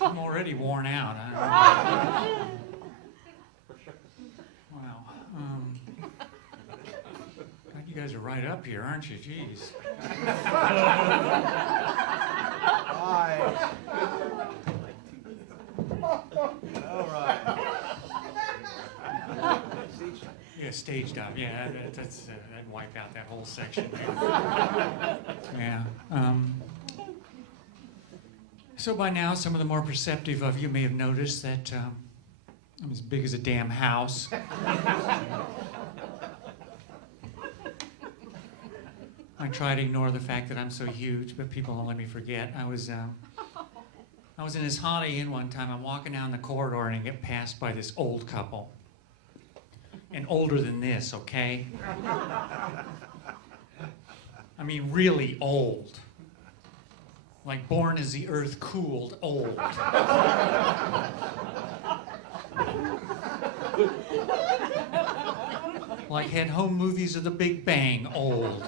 I'm already worn out. Wow. God, you guys are right up here, aren't you? Jeez. Hi. All right. Yeah, stage dive. Yeah, that'd wipe out that whole section there. Yeah. So by now, some of the more perceptive of you may have noticed that I'm as big as a damn house. I try to ignore the fact that I'm so huge, but people don't let me forget. I was in this Holiday Inn one time. I'm walking down the corridor and I get passed by this old couple. And older than this, okay? I mean, really old. Like born as the earth cooled old. Like had home movies of the Big Bang old.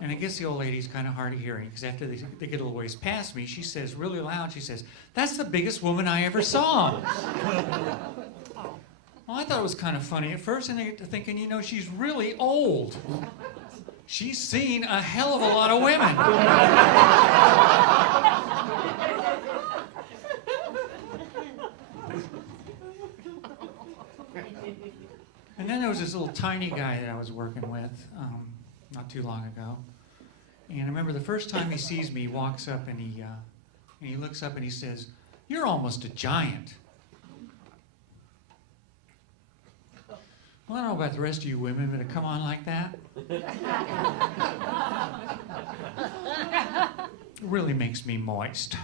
And I guess the old lady's kind of hard of hearing, because after they get a little ways past me, she says really loud, she says, "That's the biggest woman I ever saw." Well, I thought it was kind of funny at first, and I get to thinking, you know, she's really old. She's seen a hell of a lot of women. And then there was this little tiny guy that I was working with not too long ago. And I remember the first time he sees me, he walks up and he looks up and he says, "You're almost a giant." Well, I don't know about the rest of you women, but it come on like that. It really makes me moist.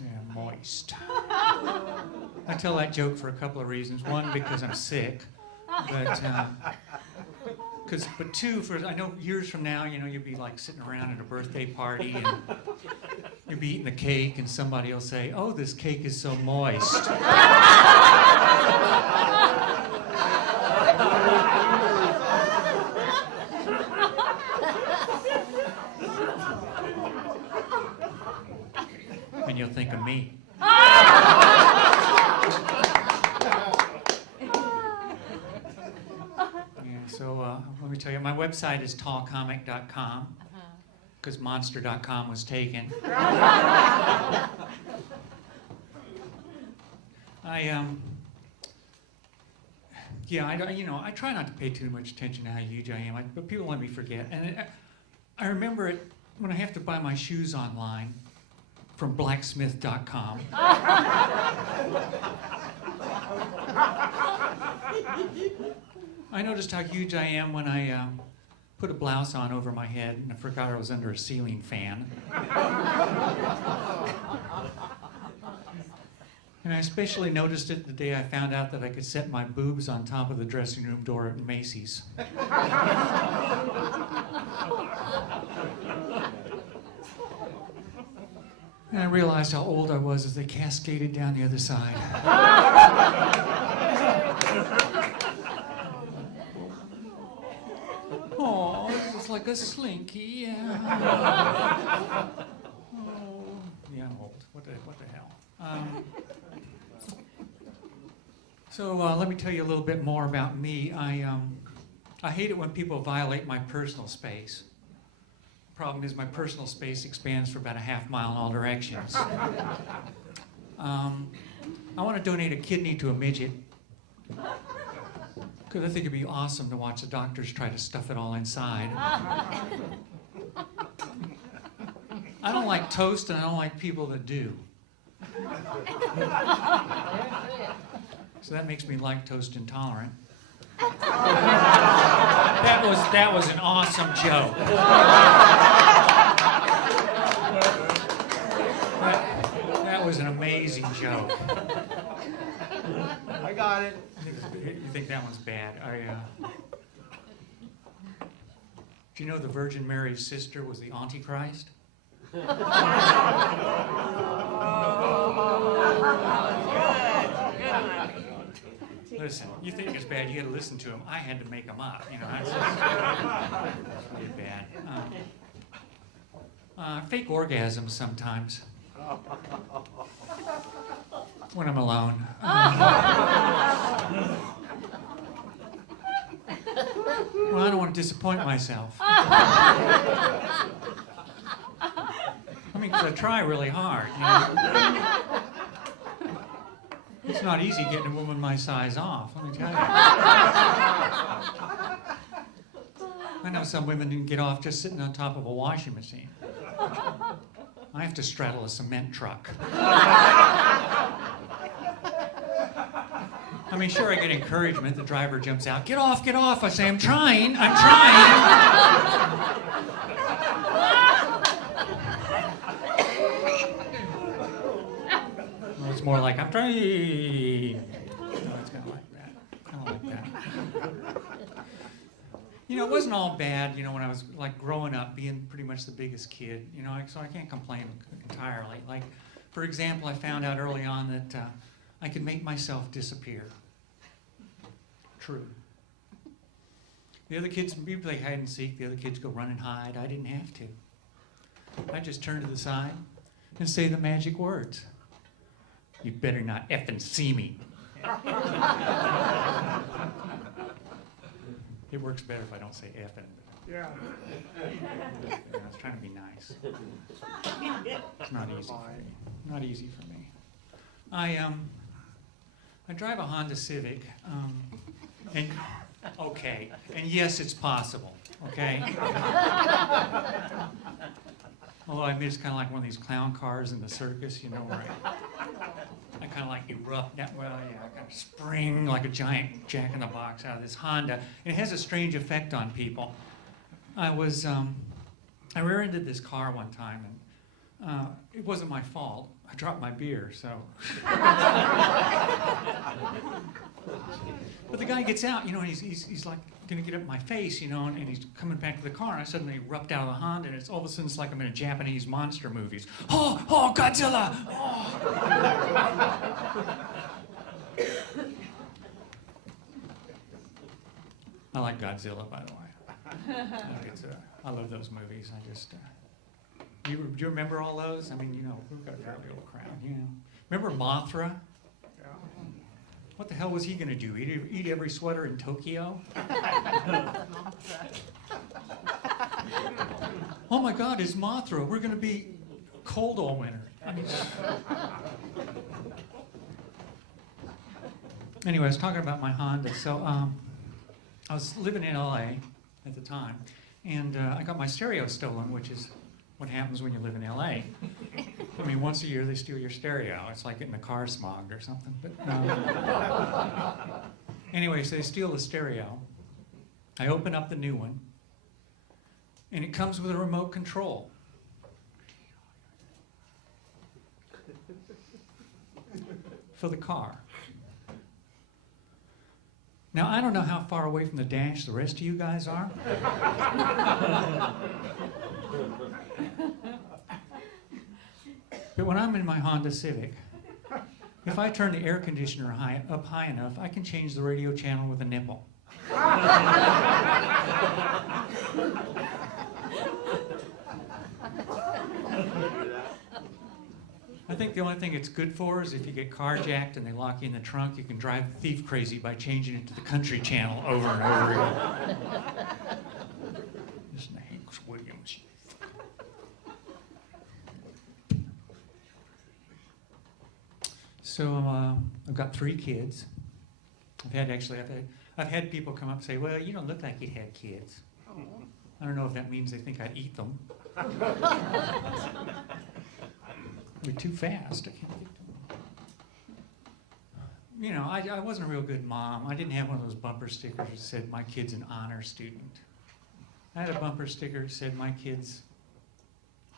Yeah, moist. I tell that joke for a couple of reasons. One, because I'm sick. But two, I know years from now, you know, you'll be like sitting around at a birthday party and you'll be eating a cake and somebody will say, "Oh, this cake is so moist." And you'll think of me. So let me tell you, my website is tallcomic.com because monster.com was taken. I try not to pay too much attention to how huge I am, but people let me forget. And I remember it when I have to buy my shoes online from blacksmith.com. I noticed how huge I am when I put a blouse on over my head and I forgot I was under a ceiling fan. And I especially noticed it the day I found out that I could set my boobs on top of the dressing room door at Macy's. And I realized how old I was as they cascaded down the other side. Oh, it was like a slinky. Yeah. Oh, yeah, I'm old. What the hell? So let me tell you a little bit more about me. I hate it when people violate my personal space. The problem is my personal space expands for about a half mile in all directions. I want to donate a kidney to a midget. Because I think it'd be awesome to watch the doctors try to stuff it all inside. I don't like toast, and I don't like people that do. So that makes me lactose intolerant. That was an awesome joke. That was an amazing joke. I got it. You think that one's bad? Do you know the Virgin Mary's sister was the Antichrist? Listen, you think it's bad, you got to listen to them. I had to make them up, you know. That's really bad. Fake orgasms sometimes. When I'm alone. Well, I don't want to disappoint myself. I mean, 'cause I try really hard, you know. It's not easy getting a woman my size off, let me tell you. I know some women can get off just sitting on top of a washing machine. I have to straddle a cement truck. I mean, sure, I get encouragement. The driver jumps out. Get off, get off. I say, I'm trying. Well, it's more like, I'm trying. No, it's kind of like that. Kind of like that. You know, it wasn't all bad, you know, when I was, like, growing up, being pretty much the biggest kid. You know, so I can't complain entirely. Like, for example, I found out early on that I could make myself disappear. True. The other kids, we play hide and seek. The other kids go run and hide. I didn't have to. I just turn to the side and say the magic words. You better not effing see me. It works better if I don't say effing. Yeah. I was trying to be nice. It's not easy for me. Not easy for me. I drive a Honda Civic, and okay, and yes, it's possible. Okay. Although I admit it's kind of like one of these clown cars in the circus, you know, where I kind of like erupt that. Well, yeah, I kind of spring like a giant jack-in-the-box out of this Honda. And it has a strange effect on people. I rear-ended this car one time, and it wasn't my fault. I dropped my beer, so. But the guy gets out, you know, and he's like gonna get up in my face, you know, and he's coming back to the car, and I suddenly erupt out of the Honda, and it's all of a sudden it's like I'm in a Japanese monster movies. Oh, Godzilla! Oh. I like Godzilla, by the way. I love those movies. I just. Do you remember all those? I mean, you know, we've got a fairly old crowd, you know. Remember Mothra? Yeah. What the hell was he going to do? Eat every sweater in Tokyo? Oh my God, it's Mothra. We're going to be cold all winter. I mean, anyway, I was talking about my Honda. So I was living in LA at the time, and I got my stereo stolen, which is what happens when you live in LA. I mean, once a year they steal your stereo. It's like getting a car smogged or something. But anyway, so they steal the stereo. I open up the new one, and it comes with a remote control. For the car. Now, I don't know how far away from the dash the rest of you guys are. But when I'm in my Honda Civic, if I turn the air conditioner up high enough, I can change the radio channel with a nipple. I think the only thing it's good for is if you get carjacked and they lock you in the trunk, you can drive the thief crazy by changing it to the country channel over and over again. Listen to Hank Williams. So I've got 3 kids. I've had people come up and say, well, you don't look like you had kids. I don't know if that means they think I'd eat them. They're too fast. I can't eat them. You know, I wasn't a real good mom. I didn't have one of those bumper stickers that said, my kid's an honor student. I had a bumper sticker that said, my kids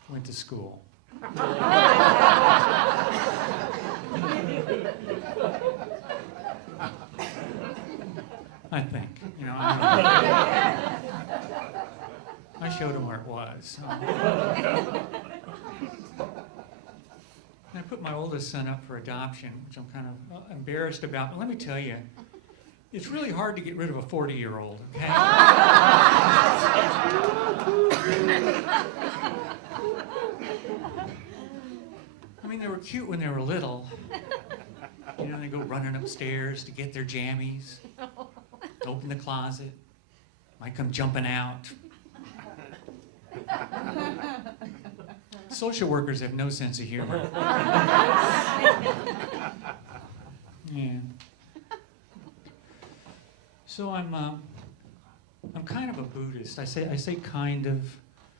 went to school. I think, you know, I showed them where it was. And I put my oldest son up for adoption, which I'm kind of embarrassed about. But let me tell you, it's really hard to get rid of a 40-year-old, okay? I mean, they were cute when they were little. You know, they go running upstairs to get their jammies, open the closet, might come jumping out. Social workers have no sense of humor. Yeah. So I'm kind of a Buddhist. I say kind of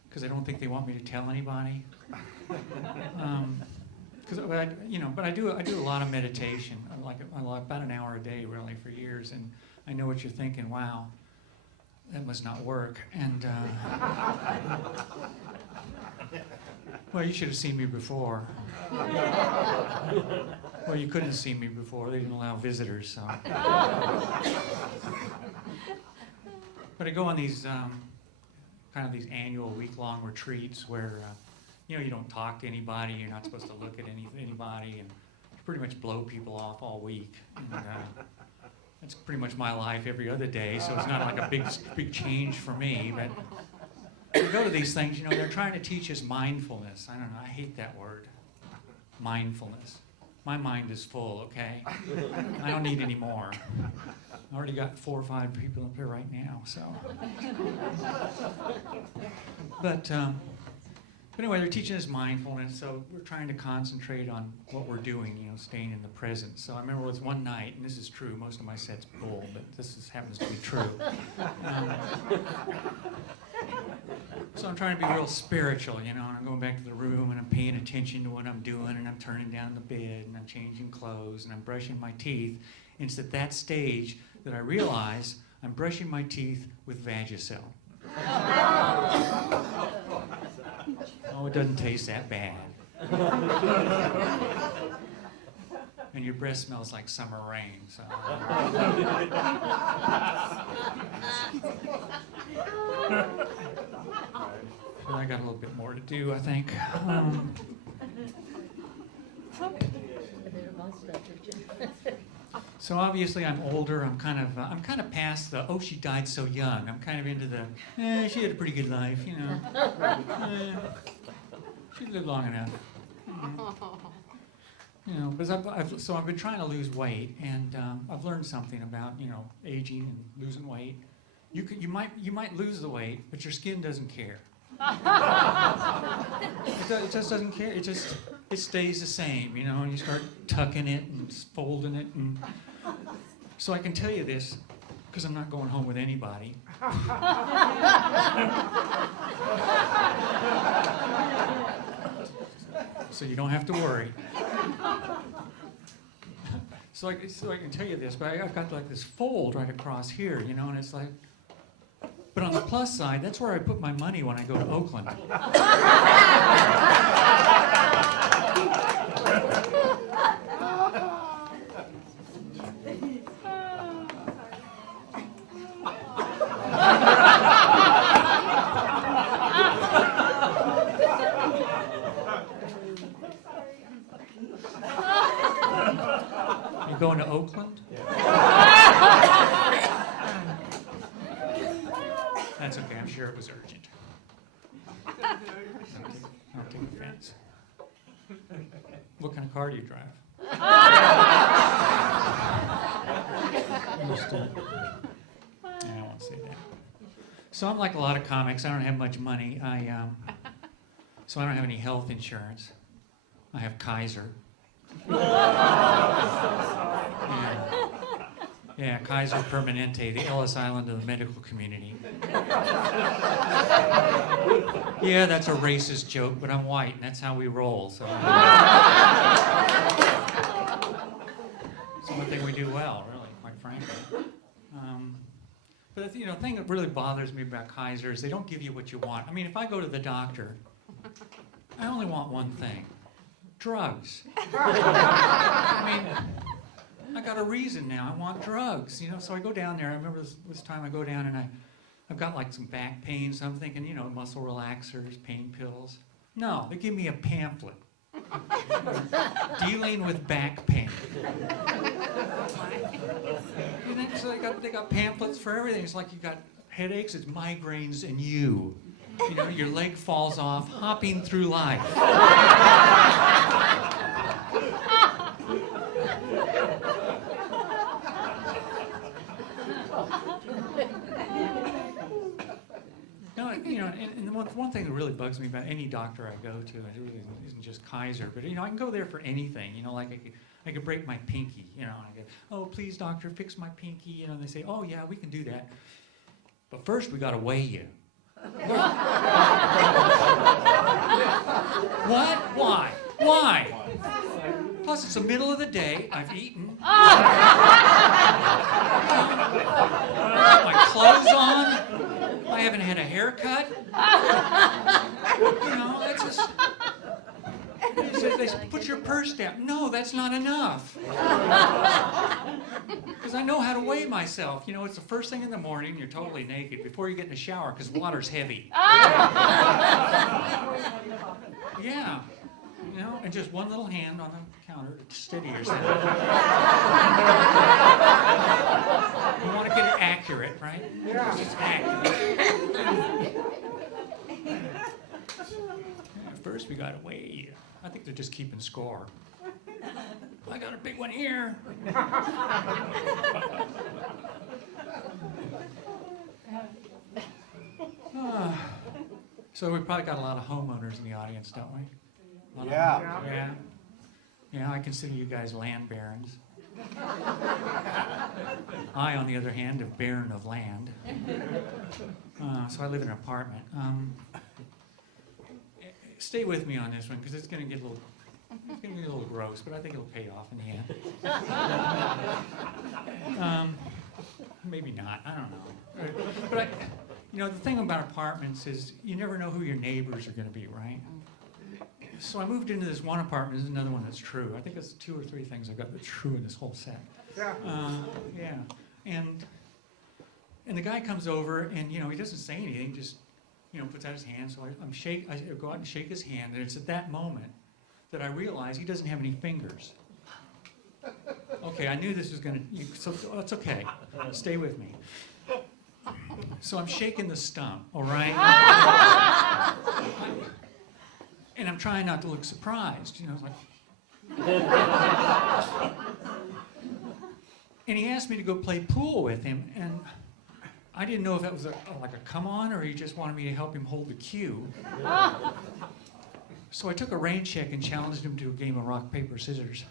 because I don't think they want me to tell anybody. But I do a lot of meditation, about an hour a day, really, for years. And I know what you're thinking. Wow, that must not work. And well, you should have seen me before. Well, you couldn't have seen me before. They didn't allow visitors, so. But I go on these kind of these annual week-long retreats where you don't talk to anybody. You're not supposed to look at anybody, and you pretty much blow people off all week. And, that's pretty much my life every other day, so it's not like a big change for me. But we go to these things, they're trying to teach us mindfulness. I don't know, I hate that word, mindfulness. My mind is full, okay? I don't need any more. I already got 4 or 5 people up here right now, so. But anyway, they're teaching us mindfulness, so we're trying to concentrate on what we're doing, staying in the present. So I remember it was one night, and this is true, most of my set's bull, but happens to be true. So I'm trying to be real spiritual, and I'm going back to the room, and I'm paying attention to what I'm doing, and I'm turning down the bed, and I'm changing clothes, and I'm brushing my teeth. And it's at that stage that I realize I'm brushing my teeth with Vagisil. Oh, it doesn't taste that bad. And your breath smells like summer rain, so. So I got a little bit more to do, I think. So obviously I'm older. I'm kind of past the she died so young. I'm kind of into the she had a pretty good life, she lived long enough. Because I've been trying to lose weight, and I've learned something about aging and losing weight. You might lose the weight, but your skin doesn't care. It just doesn't care. It stays the same, and you start tucking it and folding it, and so I can tell you this because I'm not going home with anybody. So you don't have to worry. So I can tell you this, but I've got like this fold right across here, and it's like. But on the plus side, that's where I put my money when I go to Oakland. You going to Oakland? That's okay, I'm sure it was urgent. I'll take offense. What kind of car do you drive? Understood. Yeah, I won't say that. So I'm like a lot of comics. I don't have much money. So I don't have any health insurance. I have Kaiser. Yeah, Kaiser Permanente, the Ellis Island of the medical community. Yeah, that's a racist joke, but I'm white, and that's how we roll. So, it's one thing we do well, really, quite frankly. But the thing that really bothers me about Kaiser is they don't give you what you want. I mean, if I go to the doctor, I only want one thing: drugs. I mean. I got a reason now. I want drugs, So I go down there. I remember this time I go down and I've got like some back pain. So I'm thinking, muscle relaxers, pain pills. No, they give me a pamphlet. Dealing with back pain. And then, so they got pamphlets for everything. It's like you got headaches, it's migraines, and you. You know, your leg falls off, hopping through life. No, you know, and the one thing that really bugs me about any doctor I go to, and it really isn't just Kaiser, but you know, I can go there for anything. You know, like I could break my pinky. You know, and I go, oh, please, doctor, fix my pinky. You know, and they say, oh yeah, we can do that. But first, we got to weigh you. What? Why? Why? Plus, it's the middle of the day. I've eaten. I got my clothes on. I haven't had a haircut. You know, that's just. They say, put your purse down. No, that's not enough. Because I know how to weigh myself. You know, it's the first thing in the morning. You're totally naked before you get in the shower because water's heavy. Yeah. You know, and just one little hand on the counter to steady yourself. You want to get it accurate, right? Yeah. It's accurate. First, we got to weigh you. I think they're just keeping score. I got a big one here. So we probably got a lot of homeowners in the audience, don't we? Yeah. Yeah, I consider you guys land barons. I, on the other hand, am barren of land. So I live in an apartment. Stay with me on this one because it's going to get a little gross, but I think it'll pay off in the end. Maybe not. I don't know. But you know, the thing about apartments is you never know who your neighbors are going to be, right? So I moved into this one apartment. This is another one that's true. I think it's 2 or 3 things I've got that's true in this whole set. Yeah. And the guy comes over, and you know, he doesn't say anything. Just puts out his hand. So I go out and shake his hand, and it's at that moment that I realize he doesn't have any fingers. Okay, I knew this was going to. So it's okay. Stay with me. So I'm shaking the stump. All right. And I'm trying not to look surprised, you know, it's like. And he asked me to go play pool with him, and I didn't know if that was like a come on or he just wanted me to help him hold the cue. So I took a rain check and challenged him to a game of rock, paper, scissors.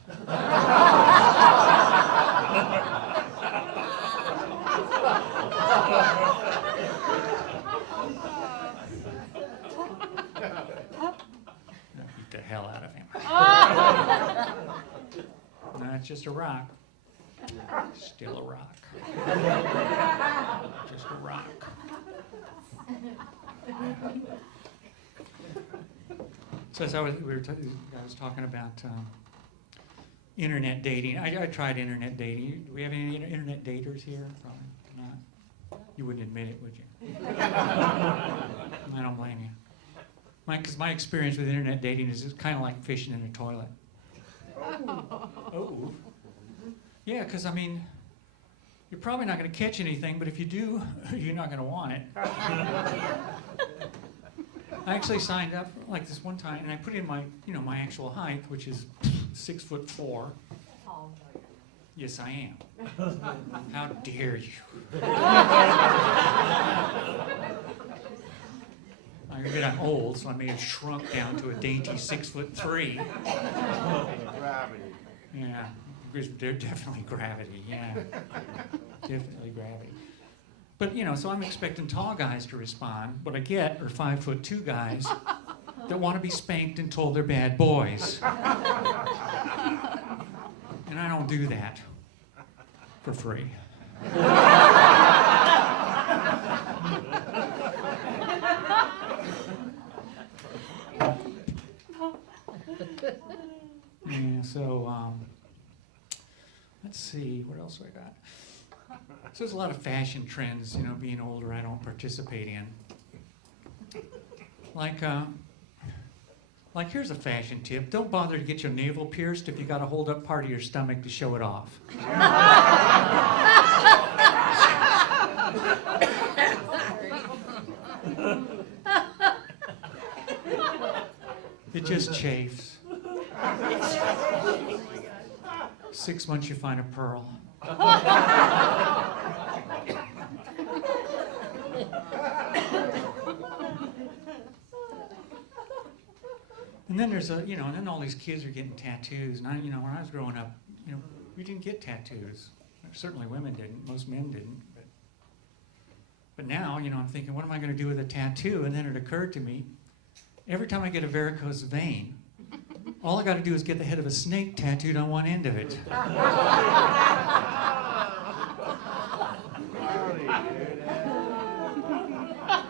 Beat the hell out of him. No, it's just a rock. Still a rock. Just a rock. So as I was talking about internet dating. I tried internet dating. Do we have any internet daters here? Probably not. You wouldn't admit it, would you? I don't blame you. Because my experience with internet dating is it's kind of like fishing in a toilet. Oh. Yeah, because I mean, you're probably not going to catch anything, but if you do, you're not going to want it. I actually signed up like this one time, and I put in my actual height, which is 6'4". Yes, I am. How dare you? I admit I'm old, so I may have shrunk down to a dainty 6'3". Gravity. Yeah, they're definitely gravity. Yeah, definitely gravity. But so I'm expecting tall guys to respond. What I get are 5'2" guys that want to be spanked and told they're bad boys. And I don't do that for free. Yeah, so let's see, what else do I got? So there's a lot of fashion trends, being older I don't participate in. Like, Like, here's a fashion tip. Don't bother to get your navel pierced if you got to hold up part of your stomach to show it off. It just chafes. 6 months you find a pearl. And then there's and then all these kids are getting tattoos. And when I was growing up, we didn't get tattoos. Certainly women didn't. Most men didn't. But now, I'm thinking, what am I going to do with a tattoo? And then it occurred to me, every time I get a varicose vein, all I got to do is get the head of a snake tattooed on one end of it.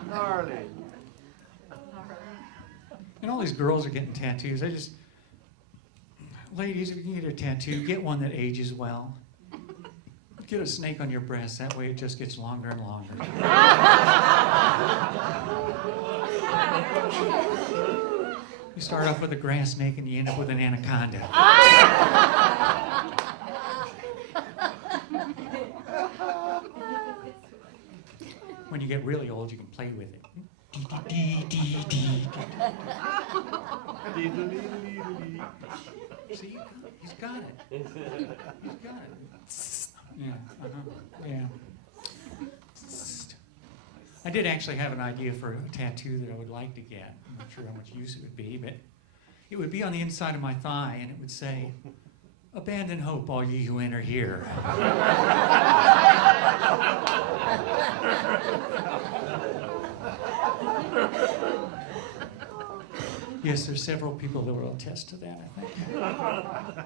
Gnarly. And all these girls are getting tattoos. Ladies, if you can get a tattoo, get one that ages well. Get a snake on your breast. That way it just gets longer and longer. You start off with a grass snake and you end up with an anaconda. When you get really old, you can play with it. See, he's got it. He's got it. Yeah, yeah. I did actually have an idea for a tattoo that I would like to get. I'm not sure how much use it would be, but it would be on the inside of my thigh, and it would say, "Abandon hope, all ye who enter here." Yes, there's several people that will attest to that, I think.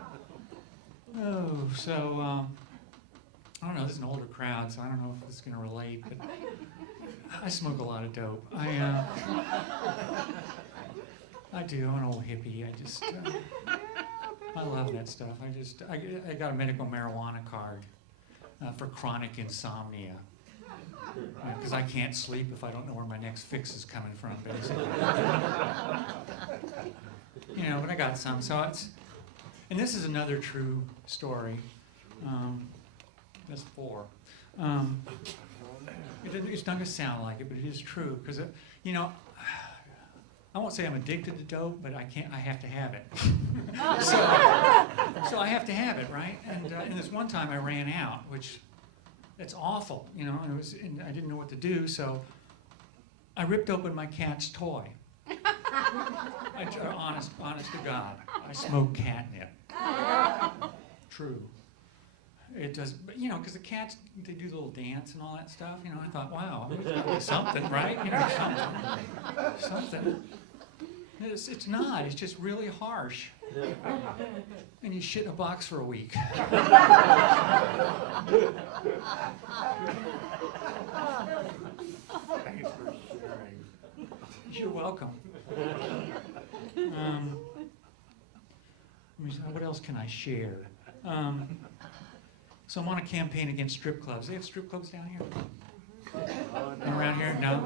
Oh, so, I don't know, this is an older crowd, so I don't know if this is going to relate, but I smoke a lot of dope. I do, I'm an old hippie. I love that stuff. I got a medical marijuana card for chronic insomnia. Because I can't sleep if I don't know where my next fix is coming from, basically. But I got some. So and this is another true story. That's 4. It's not going to sound like it, but it is true. Because, I won't say I'm addicted to dope, but I have to have it. So I have to have it, right? And this one time I ran out, which... It's awful, and I didn't know what to do, so I ripped open my cat's toy. Honest to God, I smoke catnip. True. It does, but because the cats, they do the little dance and all that stuff, I thought, wow, it's something, right? Something. It's not, it's just really harsh. And you shit in a box for a week. Thanks for sharing. You're welcome. What else can I share? So I'm on a campaign against strip clubs. They have strip clubs down here? Around here? No?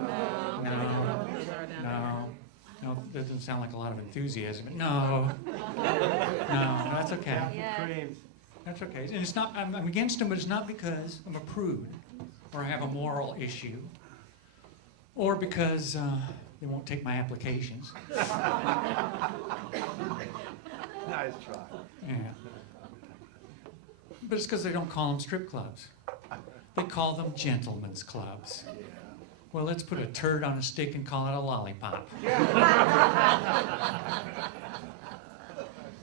No, that doesn't sound like a lot of enthusiasm. No, that's okay. That's okay. And it's not, I'm against them, but it's not because I'm a prude or I have a moral issue or because they won't take my applications. Nice try. Yeah. But it's because they don't call them strip clubs. They call them gentlemen's clubs. Well, let's put a turd on a stick and call it a lollipop.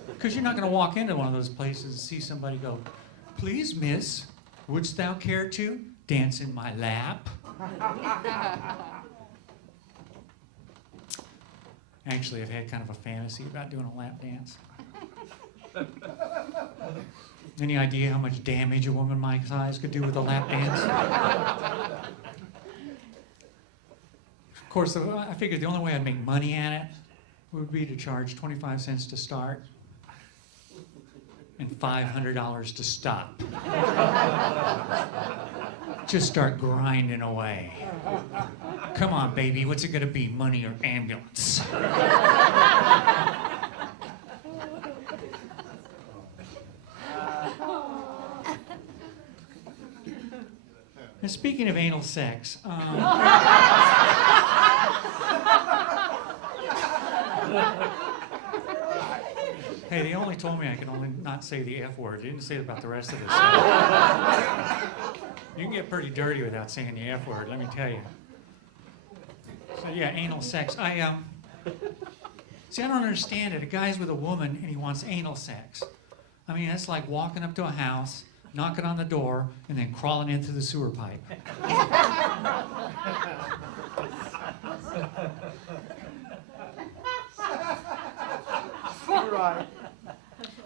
Because you're not going to walk into one of those places and see somebody go, "Please, miss, wouldst thou care to dance in my lap?" Actually, I've had kind of a fantasy about doing a lap dance. Any idea how much damage a woman my size could do with a lap dance? Of course, I figured the only way I'd make money at it would be to charge 25 cents to start and $500 to stop. Just start grinding away. Come on, baby, what's it gonna be, money or ambulance? And speaking of anal sex, hey, they only told me I could only not say the F word. They didn't say it about the rest of this stuff. You can get pretty dirty without saying the F word, let me tell you. So yeah, anal sex. See, I don't understand it. A guy's with a woman and he wants anal sex. I mean, that's like walking up to a house, knocking on the door, and then crawling in through the sewer pipe. You're right.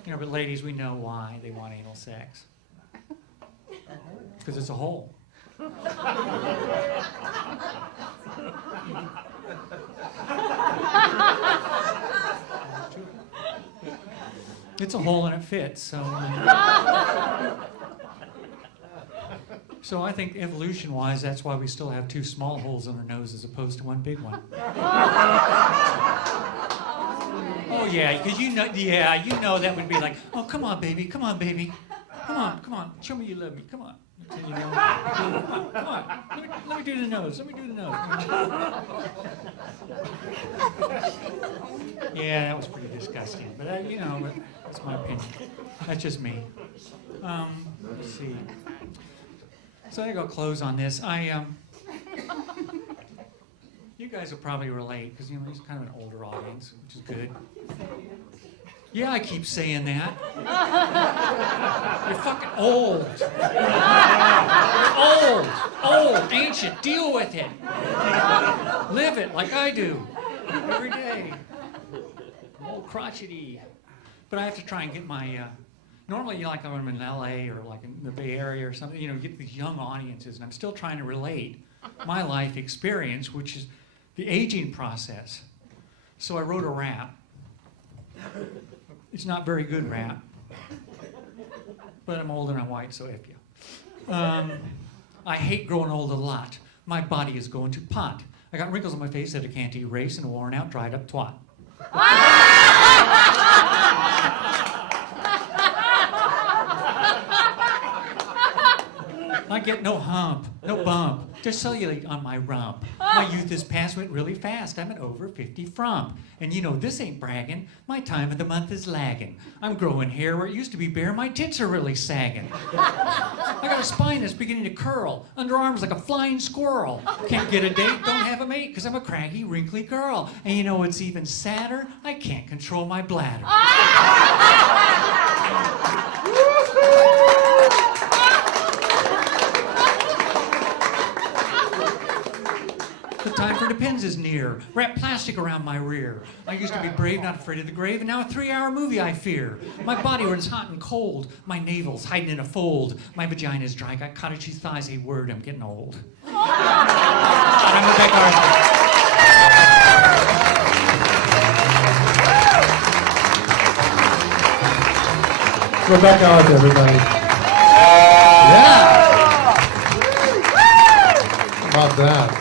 You know, but ladies, we know why they want anal sex. Because it's a hole. It's a hole and it fits, so I think evolution-wise, that's why we still have two small holes in our nose as opposed to one big one. Oh yeah, because you know that would be like, oh come on baby, come on, show me you love me, come on. You know, come on, let me do the nose, Yeah, that was pretty disgusting, but that's my opinion. That's just me. Let's see. So I got to close on this. You guys will probably relate because it's kind of an older audience, which is good. Yeah, I keep saying that. You're fucking old. You're old, ancient. Deal with it. Live it like I do every day. I'm old crotchety. But I have to try and get my. Normally, like when I'm in LA or like in the Bay Area or something, get these young audiences, and I'm still trying to relate my life experience, which is the aging process. So I wrote a rap. It's not very good rap, but I'm old and I'm white, so F you. I hate growing old a lot. My body is going to pot. I got wrinkles on my face that I can't erase and a worn out, dried up twat. I get no hump, no bump, just cellulite on my rump. My youth is past, went really fast. I'm an over 50 frump. And this ain't bragging. My time of the month is lagging. I'm growing hair where it used to be bare. My tits are really sagging. I got a spine that's beginning to curl. Underarms like a flying squirrel. Can't get a date, don't have a mate, because I'm a craggy, wrinkly girl. And you know what's even sadder? I can't control my bladder. The time for Depends is near. Wrap plastic around my rear. I used to be brave, not afraid of the grave, and now a 3-hour movie I fear. My body runs hot and cold. My navel's hiding in a fold. My vagina's dry, got cottage cheese thighs. Hey, word, I'm getting old. I'm Rebecca Arthur. Rebecca Arthur, everybody. Yeah! How about that?